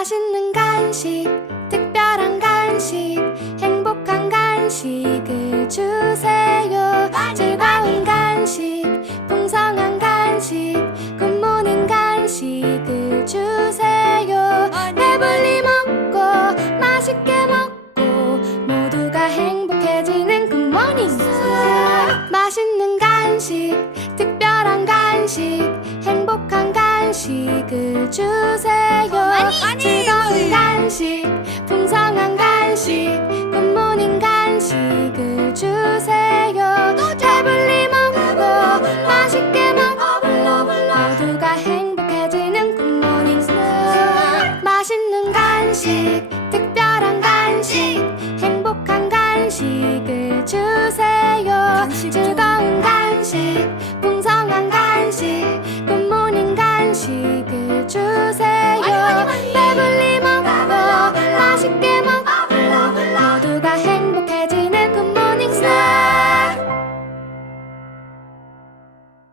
맛있는 간식, 특별한 간식, 행복한 간식을 주세요. 즐거운 간식, 풍성한 간식, 굿모닝 간식을 주세요. 배불리 먹고, 맛있게 먹고, 모두가 행복해지는 굿모닝. 맛있는 간식, 특별한 간식, 행복한 간식을 주세요. 많이 간식 풍성한 간식 굿모닝 간식을 주세요. 배불리 먹고 맛있게 먹고 모두가 행복해지는 굿모닝 맛있는 간식